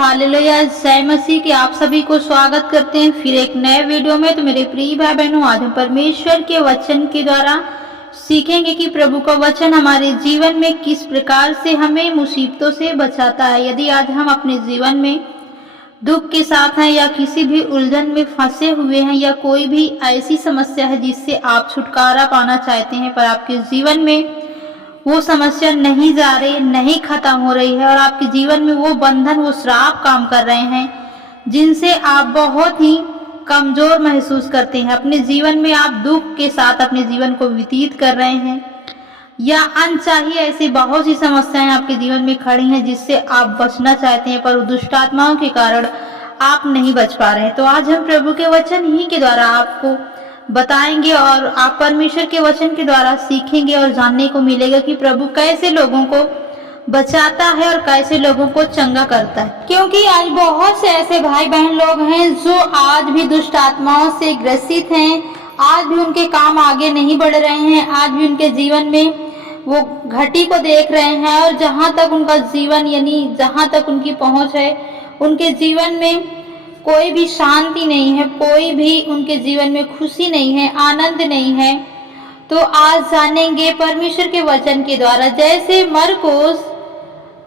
Hallelujah, जय मसीह के आप सभी को स्वागत करते हैं फिर एक नए वीडियो में। तो मेरे प्रिय भाई बहनों, आज हम परमेश्वर के वचन के द्वारा सीखेंगे कि प्रभु का वचन हमारे जीवन में किस प्रकार से हमें मुसीबतों से बचाता है। यदि आज हम अपने जीवन में दुख के साथ हैं या किसी भी उलझन में फंसे हुए हैं या कोई भी ऐसी समस्या है जिससे आप छुटकारा पाना चाहते हैं पर आपके जीवन में वो समस्या नहीं जा रही, नहीं खत्म हो रही है और आपके जीवन में वो बंधन, वो श्राप काम कर रहे हैं जिनसे आप बहुत ही कमजोर महसूस करते हैं। अपने जीवन में आप दुख के साथ अपने जीवन को व्यतीत कर रहे हैं या अनचाही ऐसी बहुत सी समस्याएं आपके जीवन में खड़ी हैं जिससे आप बचना चाहते हैं पर दुष्ट आत्माओं के कारण आप नहीं बच पा रहे हैं। तो आज हम प्रभु के वचन ही के द्वारा आपको बताएंगे और आप परमेश्वर के वचन के द्वारा सीखेंगे और जानने को मिलेगा कि प्रभु कैसे लोगों को बचाता है और कैसे लोगों को चंगा करता है। क्योंकि आज बहुत से ऐसे भाई बहन लोग हैं जो आज भी दुष्ट आत्माओं से ग्रसित हैं, आज भी उनके काम आगे नहीं बढ़ रहे हैं, आज भी उनके जीवन में वो घटी को देख रहे हैं और जहाँ तक उनका जीवन यानी जहाँ तक उनकी पहुँच है उनके जीवन में कोई भी शांति नहीं है, कोई भी उनके जीवन में खुशी नहीं है, आनंद नहीं है। तो आज जानेंगे परमेश्वर के वचन के द्वारा, जैसे मरकुस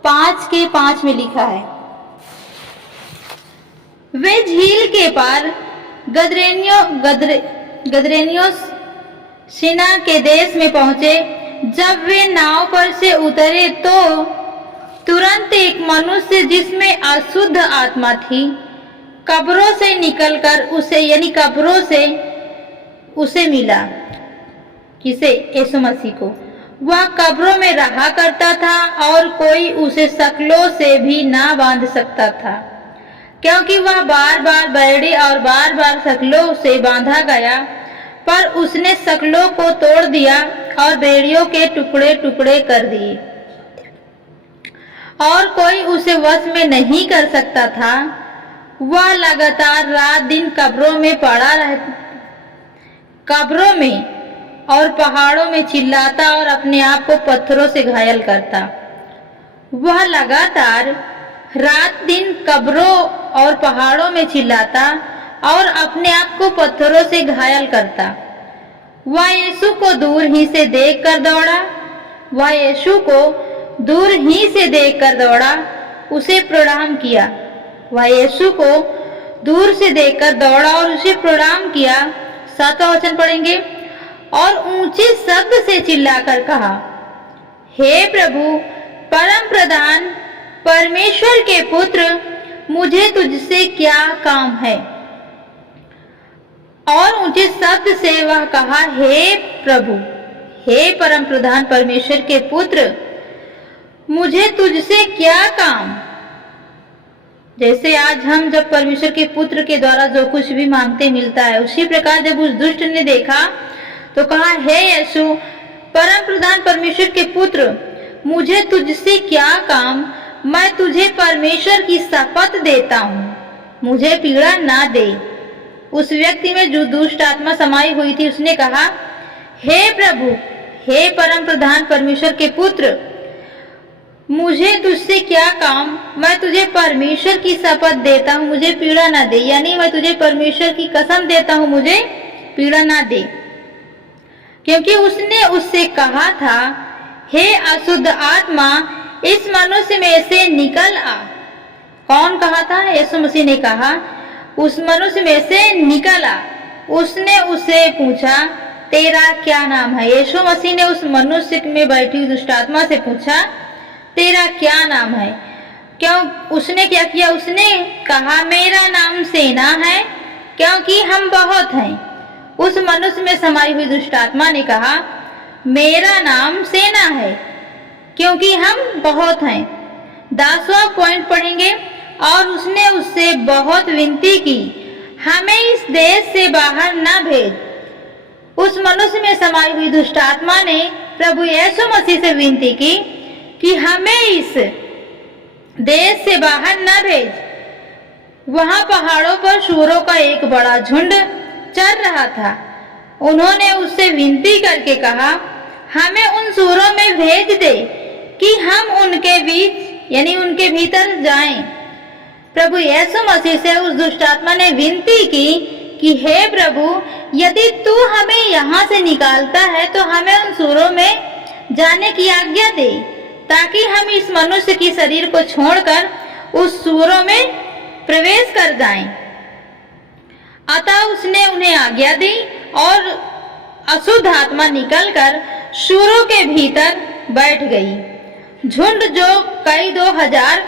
5:5 में लिखा है, वे झील के पार गदरेनियोस सीना के देश में पहुंचे। जब वे नाव पर से उतरे तो तुरंत एक मनुष्य जिसमें अशुद्ध आत्मा थी कब्रों से निकलकर कब्रों से उसे मिला। किसे? यीशु मसीह को। वह कब्रों में रहा करता था और कोई उसे शकलों से भी ना बांध सकता था, क्योंकि वह बार बार बेड़ी और बार बार शकलों से बांधा गया। पर उसने शकलों को तोड़ दिया और बेड़ियों के टुकड़े टुकड़े कर दिए और कोई उसे वश में नहीं कर सकता था। वह लगातार रात दिन कब्रों में और पहाड़ों में चिल्लाता और अपने आप को पत्थरों से घायल करता। वह लगातार रात दिन कब्रों और पहाड़ों में चिल्लाता और अपने आप को पत्थरों से घायल करता। वह यीशु को दूर ही से देखकर दौड़ा, उसे प्रणाम किया। वह यीशु को दूर से देखकर दौड़ा और उसे प्रणाम किया। 7वां वचन पढ़ेंगे, और ऊंचे शब्द से चिल्लाकर कहा, हे प्रभु, परम प्रधान परमेश्वर के पुत्र, मुझे तुझसे क्या काम है। और ऊंचे शब्द से वह कहा, हे प्रभु, हे परम प्रधान परमेश्वर के पुत्र, मुझे तुझसे क्या काम। जैसे आज हम जब परमेश्वर के पुत्र के द्वारा जो कुछ भी मांगते मिलता है, उसी प्रकार जब उस दुष्ट ने देखा तो कहा, हे यीशु, परम प्रधान परमेश्वर के पुत्र, मुझे तुझसे क्या काम। मैं तुझे परमेश्वर की शपथ देता हूँ, मुझे पीड़ा ना दे। उस व्यक्ति में जो दुष्ट आत्मा समाई हुई थी उसने कहा, हे प्रभु, हे परम प्रधान परमेश्वर के पुत्र, मुझे तुझसे क्या काम। मैं तुझे परमेश्वर की शपथ देता हूँ, मुझे पीड़ा ना दे। यानी मैं तुझे परमेश्वर की कसम देता हूँ, मुझे पीड़ा ना दे। क्योंकि उसने उससे कहा था, हे अशुद्ध आत्मा, इस मनुष्य में से निकल आ। कौन कहा था? यीशु मसीह ने कहा, उस मनुष्य में से निकल आ। उसने उससे पूछा, तेरा क्या नाम है। यीशु मसीह ने उस मनुष्य में बैठी हुई दुष्ट आत्मा से पूछा, तेरा क्या नाम है। क्यों? उसने क्या किया? उसने कहा, मेरा नाम सेना है, क्योंकि हम बहुत हैं। उस मनुष्य में समाई हुई दुष्ट आत्मा ने कहा, मेरा नाम सेना है, क्योंकि हम बहुत हैं। 10वां पॉइंट पढ़ेंगे, और उसने उससे बहुत विनती की, हमें इस देश से बाहर ना भेज। उस मनुष्य में समाई हुई दुष्ट आत्मा ने प्रभु यीशु मसीह से विनती की कि हमें इस देश से बाहर न भेज। वहां पहाड़ों पर सूअरों का एक बड़ा झुंड चर रहा था। उन्होंने उससे विनती करके कहा, हमें उन सूअरों में भेज दे कि हम उनके बीच यानी उनके भीतर जाएं। प्रभु यीशु मसीह से उस दुष्ट आत्मा ने विनती की कि हे प्रभु, यदि तू हमें यहाँ से निकालता है तो हमें उन सूरों में जाने की आज्ञा दे, ताकि हम इस मनुष्य की शरीर को छोड़कर उस सूरों में प्रवेश कर जाएं। अतः उसने उन्हें आज्ञा दी और अशुद्ध आत्मा निकलकर सूरों के भीतर बैठ गई। झुंड जो कई 2000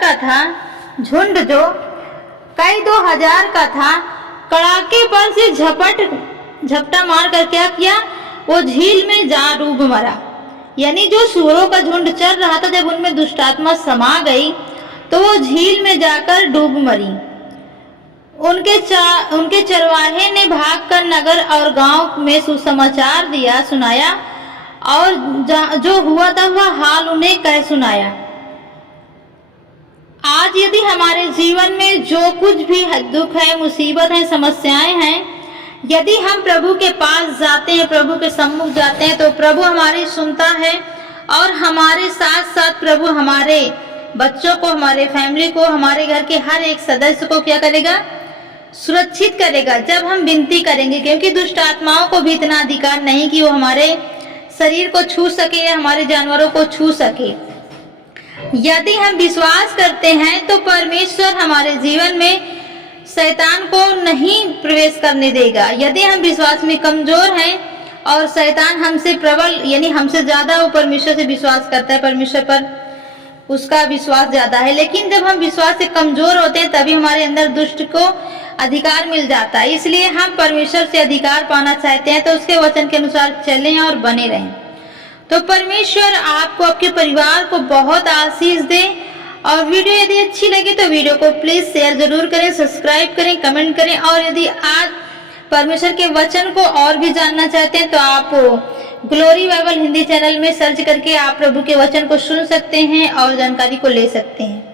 का था, कड़ाके पर से झपटा मार कर क्या किया, वो झील में जा डूब मरा। यानी जो सूरों का झुंड चल रहा था, जब उनमें दुष्ट आत्मा समा गई तो वो झील में जाकर डूब मरी। उनके चरवाहे ने भागकर नगर और गांव में सुसमाचार सुनाया और जो हुआ था वह हाल उन्हें कह सुनाया। आज यदि हमारे जीवन में जो कुछ भी दुख है, मुसीबत है, समस्याएं हैं, यदि हम प्रभु के पास जाते हैं, प्रभु के सम्मुख जाते हैं, तो प्रभु हमारी सुनता है और हमारे साथ साथ प्रभु हमारे बच्चों को, हमारे फैमिली को, हमारे घर के हर एक सदस्य को क्या करेगा, सुरक्षित करेगा जब हम विनती करेंगे। क्योंकि दुष्ट आत्माओं को भी इतना अधिकार नहीं कि वो हमारे शरीर को छू सके या हमारे जानवरों को छू सके। यदि हम विश्वास करते हैं तो परमेश्वर हमारे जीवन में शैतान को नहीं प्रवेश करने देगा। यदि हम विश्वास में कमजोर हैं और शैतान हमसे प्रबल, यानी हमसे ज्यादा वो परमेश्वर से विश्वास करता है, परमेश्वर पर उसका विश्वास ज्यादा है, लेकिन जब हम विश्वास से कमजोर होते हैं तभी हमारे अंदर दुष्ट को अधिकार मिल जाता है। इसलिए हम परमेश्वर से अधिकार पाना चाहते हैं तो उसके वचन के अनुसार चलें और बने रहें। तो परमेश्वर आपको, आपके परिवार को बहुत आशीष दे। और वीडियो यदि अच्छी लगे तो वीडियो को प्लीज शेयर जरूर करें, सब्सक्राइब करें, कमेंट करें। और यदि आज परमेश्वर के वचन को और भी जानना चाहते हैं तो आप ग्लोरी बाइबल हिंदी चैनल में सर्च करके आप प्रभु के वचन को सुन सकते हैं और जानकारी को ले सकते हैं।